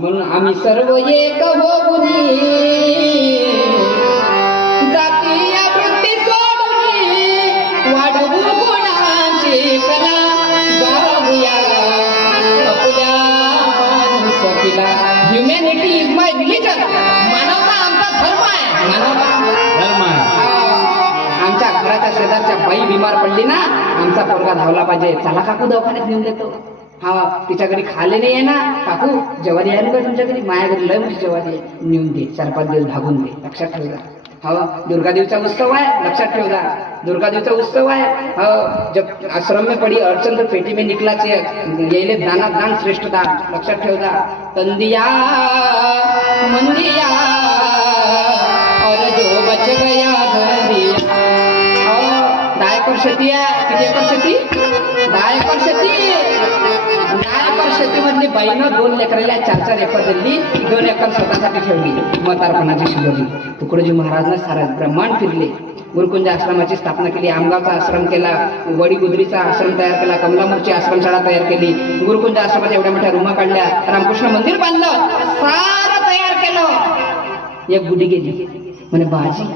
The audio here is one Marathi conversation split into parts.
म्हणून आम्ही सर्व एक होऊनी जातीय वृत्ती सोडून वाढवू गुणांची कला? गाऊया आपल्या माणुसकीला. ह्युमॅनिटी इज माय रिलीजन मानवता आमचा धर्म आहे. मानवता धर्म आहे. आमच्या घराच्या शेजारच्या बाई बिमार पडली ना आमचा पोरगा धावला पाहिजे. चला काकू दवाखान्यात नेऊन देतो. हा तिच्या घरी खाले नाही आहे ना काकू जवारी आहे ना तुमच्याकडे तुमच्या घरी? माझ्या घरी लय मोठी जवारी आहे. नेऊन दे चार पाच दिवस भागून दे लक्षात ठेव जा हो दुर्गादेवीचा उत्सव आहे लक्षात ठेवजा दुर्गादेवीचा उत्सव आहे. हो जब आश्रम में पड़ी अडचण तर पेटी में निकला येले दाना दान श्रेष्ठ दान लक्षात ठेवजा तंदिया मंदिया और जो बच गया दिया हो, दहा एकर शेती आहे किती एकर शेती? बाईनं दोन लेकराला चार चार एकर दिली दोन एकर स्वतःसाठी ठेवली. म्हातारपणाची शिजवली. तुकडोजी महाराजनं सारं ब्रह्मांड फिरले. गुरुकुंज आश्रमाची स्थापना केली आमगावचा आश्रम केला वडीगुदरीचा आश्रम तयार केला कमलामूरची आश्रमशाळा तयार केली. गुरुकुंज आश्रमाच्या एवढ्या मोठ्या रूमा काढल्या रामकृष्ण मंदिर बांधलं सारं तयार केलं. एक गुढी गेली. म्हणे बाजी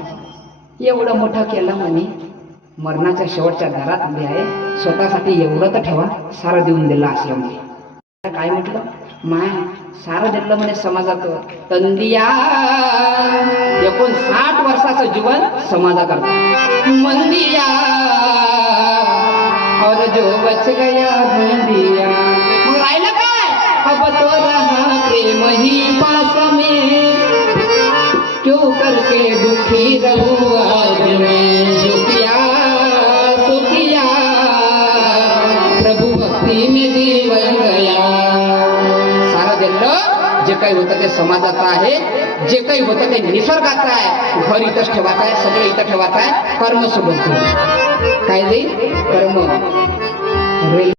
एवढं मोठं केलं म्हणे. मरणाच्या शेवटच्या दारात उभी आहे. स्वतःसाठी एवढं तर ठेवा सारं देऊन दिलं आश्रम काय म्हटलं? माय सारं दिलं म्हणे समाजात तंदिया एकूण साठ वर्षाचं जीवन समाजा समाजाकरता मंदिया और जो बच गया मंदिया. मग राहिलं काय? अब तो रहा प्रेम ही पास में. क्यों करके दुखी रहूं? काही होतं ते समाजाचं आहे जे काही होतं ते निसर्गाचं आहे. घर इथंच ठेवायचं आहे सगळं इथं ठेवायचं आहे. कर्म सोबत काय जाईल कर्म.